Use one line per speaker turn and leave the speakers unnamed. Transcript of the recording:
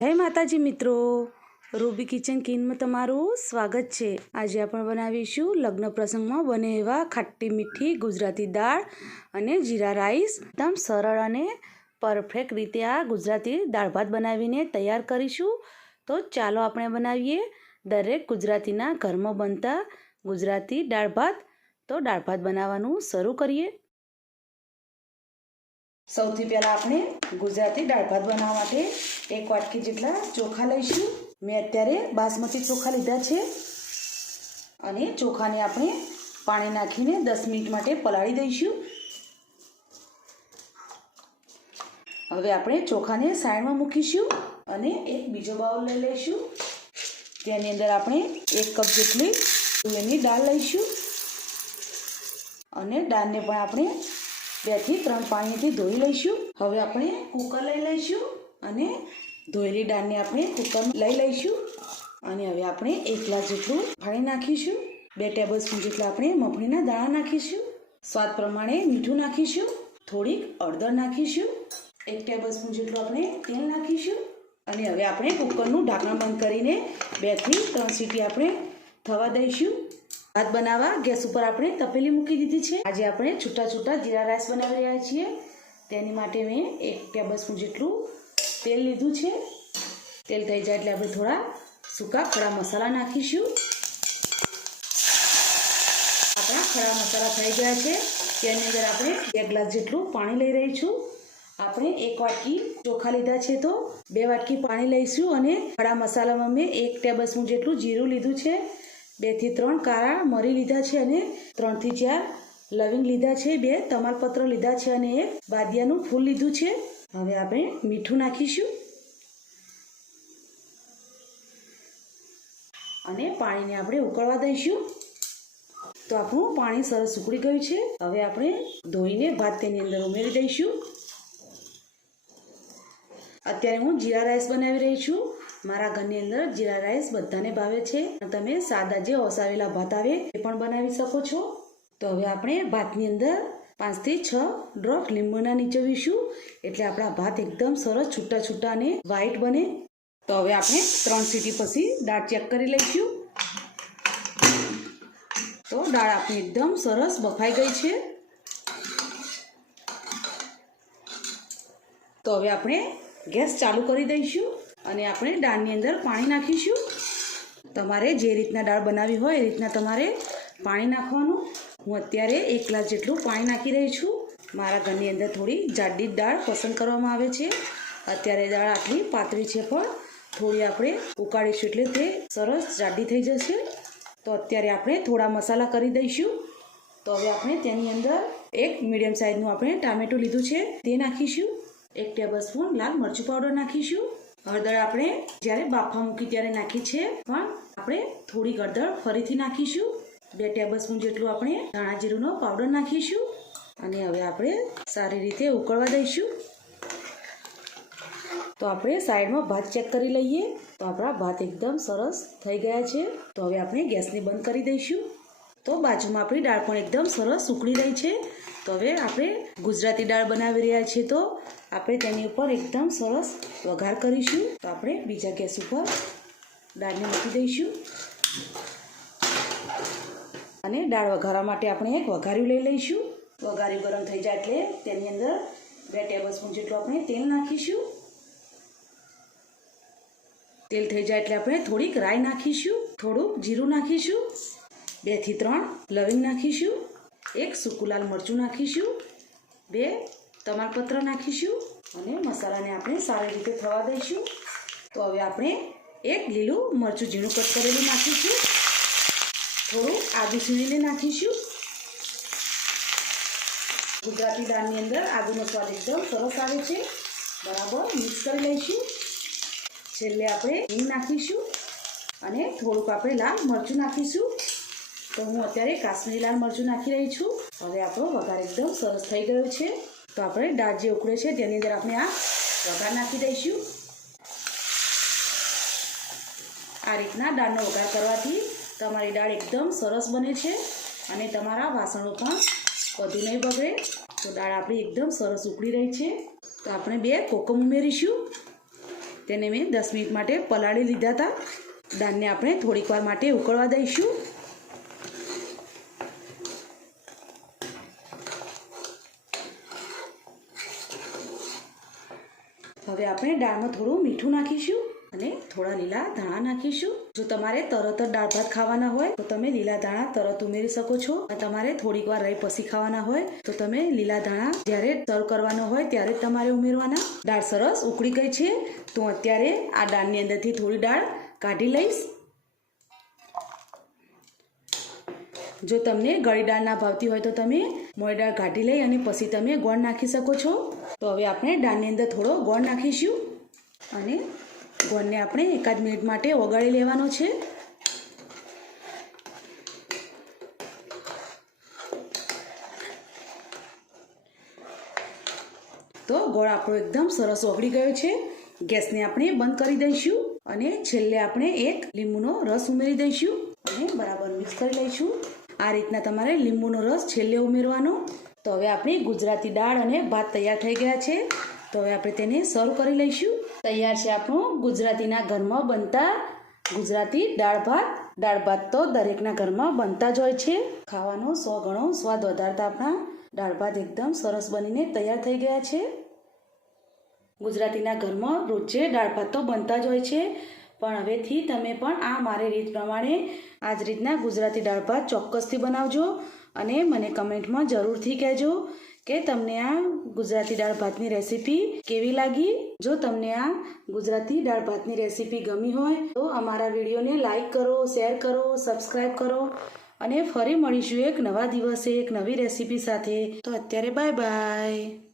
જય માતાજી મિત્રો. રૂબી કિચન કિનમાં તમારું સ્વાગત છે. આજે આપણે બનાવીશું લગ્ન પ્રસંગમાં બને એવા ખાટી મીઠી ગુજરાતી દાળ અને જીરા રાઈસ. એકદમ સરળ અને પરફેક્ટ રીતે આ ગુજરાતી દાળ ભાત બનાવીને તૈયાર કરીશું. તો ચાલો આપણે બનાવીએ દરેક ગુજરાતીના ઘરમાં બનતા ગુજરાતી દાળ ભાત. તો દાળ ભાત બનાવવાનું શરૂ કરીએ. સૌથી પહેલાં આપણે ગુજરાતી દાળ ભાત બનાવવા માટે એક વાટકી જેટલા ચોખા લઈશું. મેં અત્યારે બાસમતી ચોખા લીધા છે. અને ચોખાને આપણે પાણી નાખીને દસ મિનિટ માટે પલાળી દઈશું. હવે આપણે ચોખાને સાઈડમાં મૂકીશું અને એક બીજો બાઉલ લઈ લઈશું. તેની અંદર આપણે એક કપ જેટલી તુવેરની દાળ લઈશું. અને દાળને પણ આપણે બેથી ત્રણ પાણીથી ધોઈ લઈશું. હવે આપણે કુકર લઈ લઈશું અને ધોયેલી દાળને આપણે કુકરમાં લઈ લઈશું. અને હવે આપણે એક ગ્લાસ જેટલું પાણી નાખીશું. બે ટેબલ સ્પૂન જેટલા આપણે મગફળીના દાણા નાખીશું. સ્વાદ પ્રમાણે મીઠું નાખીશું. થોડીક અડદર નાખીશું. એક ટેબલ સ્પૂન જેટલું આપણે તેલ નાખીશું. અને હવે આપણે કુકરનું ઢાંકણ બંધ કરીને બેથી ત્રણ સીટી આપણે થવા દઈશું. ભાત બનાવવા, ગેસ ઉપર આપણે તપેલી મૂકી દીધી છે. આજે આપણે છૂટા છૂટા જીરા રાઈસ બનાવી રહ્યા છીએ. તેની માટે મેં એક ટેબલ સ્પૂન જેટલું તેલ લીધું છે. તેલ થઈ જાય એટલે આપણે થોડા સૂકા ખડા મસાલા નાખીશું. આપણા ખડા મસાલા થઈ ગયા છે. તેની અંદર આપણે બે ગ્લાસ જેટલું પાણી લઈ રહી છું આપણે એક વાટકી ચોખા લીધા છે તો બે વાટકી પાણી લઈશું અને ખડા મસાલામાં મેં એક ટેબલ સ્પૂન જેટલું જીરું લીધું છે. બેથી ત્રણ કારા મરી લીધા છે અને ત્રણથી ચાર લવિંગ લીધા છે. બે તમાલપત્ર લીધા છે અને એક બાદિયાનું ફૂલ લીધું છે. હવે આપણે મીઠું નાખીશું. અને પાણીને આપણે ઉકળવા દઈશું. તો આપણું પાણી સરસ ઉકળી ગયું છે. હવે આપણે ધોઈને ભાત તેની અંદર ઉમેરી દઈશું. અત્યારે હું જીરા રાઈસ બનાવી રહી છું. મારા ઘરની અંદર જીરા રાઈસ બધાને ભાવે છે. તમે સાદા જે ઓસાવેલા ભાત આવે એ પણ બનાવી શકો છો. તો હવે આપણે ભાતની અંદર પાંચથી છ ડ્રોપ લીંબુના નીચોવીશું એટલે આપણા ભાત એકદમ સરસ છૂટા છૂટા અને વ્હાઈટ બને. તો હવે આપણે ત્રણ સીટી પછી દાળ ચેક કરી લઈશું. તો દાળ આપણી એકદમ સરસ બફાઈ ગઈ છે. તો હવે આપણે ગેસ ચાલુ કરી દઈશું. અને આપણે દાળની અંદર પાણી નાખીશું. તમારે જે રીતના દાળ બનાવી હોય એ રીતના તમારે પાણી નાખવાનું. હું અત્યારે એક ગ્લાસ જેટલું પાણી નાખી રહી છું. મારા ઘરની અંદર થોડી જાડી દાળ પસંદ કરવામાં આવે છે. અત્યારે દાળ આટલી પાતળી છે પણ થોડી આપણે ઉકાળીશું એટલે તે સરસ જાડી થઈ જશે. તો અત્યારે આપણે થોડા મસાલા કરી દઈશું. તો હવે આપણે તેની અંદર એક મીડિયમ સાઇઝનું આપણે ટામેટું લીધું છે. તે નાખીશું. એક ટેબલ સ્પૂન લાલ મરચું પાવડર નાખીશું. હળદર આપણે જ્યારે બાફા મૂકી ત્યારે નાખી છે પણ આપણે થોડી હળદર ફરીથી નાખીશું. બે ટેબલ સ્પૂન જેટલું આપણે ધાણા જીરુંનો પાવડર નાખીશું અને હવે આપણે સારી રીતે ઉકળવા દઈશું. તો આપણે સાઈડમાં ભાત ચેક કરી લઈએ. તો આપણા ભાત એકદમ સરસ થઈ ગયા છે. તો હવે આપણે ગેસને બંધ કરી દઈશું. તો બાજુમાં આપણી દાળ પણ એકદમ સરસ ઉકળી રહી છે. તો હવે આપણે ગુજરાતી દાળ બનાવી રહ્યા છીએ તો આપણે તેની ઉપર એકદમ સરસ વઘાર કરીશું. તો આપણે બીજા ગેસ ઉપર દાળને મૂકી દઈશું. અને દાળ વઘારવા માટે આપણે એક વઘાર્યું લઈ લઈશું. વઘાર્યું ગરમ થઈ જાય એટલે તેની અંદર બે ટેબલ સ્પૂન જેટલું આપણે તેલ નાખીશું. તેલ થઈ જાય એટલે આપણે થોડીક રાઈ નાખીશું. થોડુંક જીરું નાખીશું. બેથી ત્રણ લવિંગ નાખીશું. એક સૂકું લાલ મરચું નાખીશું, બે તમાલપત્ર નાખીશું અને મસાલાને આપણે સારી રીતે થવા દઈશું. તો હવે આપણે એક લીલું મરચું ઝીણું કટ કરેલું નાખીશું. થોડું આદુ છીણીને નાખીશું. ગુજરાતી દાળની અંદર આદુનો સ્વાદ એકદમ સરસ આવે છે. બરાબર મિક્સ કરી લઈશું. છેલ્લે આપણે હિંગ નાખીશું અને થોડુંક આપણે લાલ મરચું નાખીશું. તો હું અત્યારે કાશ્મીરી લાલ મરચું નાખી રહી છું. હવે આપણો વઘાર એકદમ સરસ થઈ ગયો છે. તો આપણે દાળ જે ઉકળે છે તેની અંદર આપણે આ વઘાર નાખી દઈશું. આ રીતના દાળનો વઘાર કરવાથી તમારી દાળ એકદમ સરસ બને છે અને તમારા વાસણો પણ વધુ નહીં બગડે. તો દાળ આપણી એકદમ સરસ ઉકળી રહી છે. તો આપણે બે કોકમ ઉમેરીશું. તેને મેં દસ મિનિટ માટે પલાળી લીધા હતા. દાળને આપણે થોડીક વાર માટે ઉકળવા દઈશું. હવે આપણે દાળમાં થોડું મીઠું નાખીશું અને થોડા લીલા ધાણા નાખીશું. જો તમારે તરત જ દાળ ભાત ખાવાના હોય, તો તમે લીલા ધાણા તરત ઉમેરી શકો છો. તમારે થોડીક વાર રહી પછી ખાવાના હોય, તો તમે લીલા ધાણા જ્યારે સર્વ કરવાનો હોય, ત્યારે જ તમારે ઉમેરવાના. દાળ સરસ ઉકળી ગઈ છે, તો અત્યારે આ દાળની અંદરથી થોડી દાળ કાઢી લઈશ. જો તમને ગળી દાળ ના ભાવતી હોય તો તમે મોળી દાળ કાઢી લઈ અને પછી તમે ગોળ નાખી શકો છો. તો હવે આપણે દાળની અંદર થોડો ગોળ નાખીશું અને ગોળને આપણે એકાદ મિનિટ માટે ઓગાળી લેવાનો છે. તો ગોળ આપણો એકદમ સરસ ઓગળી ગયો છે. ગેસને આપણે બંધ કરી દઈશું અને છેલ્લે આપણે એક લીંબુનો રસ ઉમેરી દઈશું અને બરાબર મિક્સ કરી લઈશું. આ રીતના તમારે લીંબુનો રસ છેલ્લે ઉમેરવાનો. તો હવે આપણી ગુજરાતી દાળ અને ભાત તૈયાર થઈ ગયા છે. તો હવે આપણે તેને સર્વ કરી લઈશું. તૈયાર છે આપણું ગુજરાતીના ઘરમાં બનતા ગુજરાતી દાળ ભાત. દાળ ભાત તો દરેકના ઘરમાં બનતા જ હોય છે. ખાવાનો સો ગણો સ્વાદ વધારતા આપણા દાળ ભાત એકદમ સરસ બનીને તૈયાર થઈ ગયા છે. ગુજરાતીના ઘરમાં રોજે દાળ ભાત તો બનતા જ હોય છે. પણ હવેથી તમે પણ આ મારી રીત પ્રમાણે આ જ રીતના ગુજરાતી દાળ ભાત ચોક્કસથી બનાવજો અને મને કમેન્ટમાં જરૂરથી કહેજો કે તમને આ ગુજરાતી દાળ ભાતની રેસીપી કેવી લાગી. જો તમને આ ગુજરાતી દાળ ભાતની રેસીપી ગમી હોય તો અમારા વિડીયોને લાઈક કરો, શેર કરો સબસ્ક્રાઈબ કરો અને ફરી મળીશું એક નવા દિવસે એક નવી રેસીપી સાથે. તો અત્યારે બાય બાય.